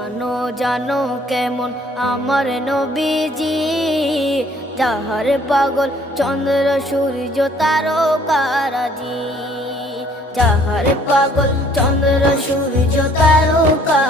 জানো জানো কেমন আমার নবীজি, যাহার পাগল চন্দ্র সূর্য তারকারাজি, যাহার পাগল চন্দ্র সূর্য তারকা